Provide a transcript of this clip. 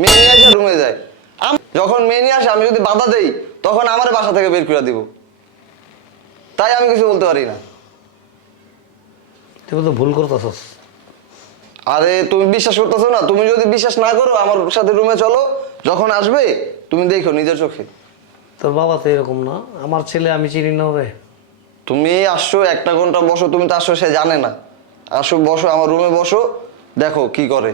মেয়ে নিয়ে এসে রুমে যায়। যখন মেয়ে নিয়ে আসে আমি যদি বাধা দেই তখন আমার বাসা থেকে বের করে দিব, তাই আমি কিছু বলতে পারি না। তুই তো ভুল করতেছস। আরে তুমি বিশ্বাস করতেছো না? তুমি যদি বিশ্বাস না করো আমার সাথে রুমে চলো, যখন আসবে তুমি দেখো নিজের চোখে। তোর বাবা তো এরকম না, আমার ছেলে আমি চিনি না ওরে। তুমি আসছো 1টা ঘন্টা বসো, তুমি তো আসছো সে জানে না। আসো বসো আমার রুমে বসো, দেখো কি করে।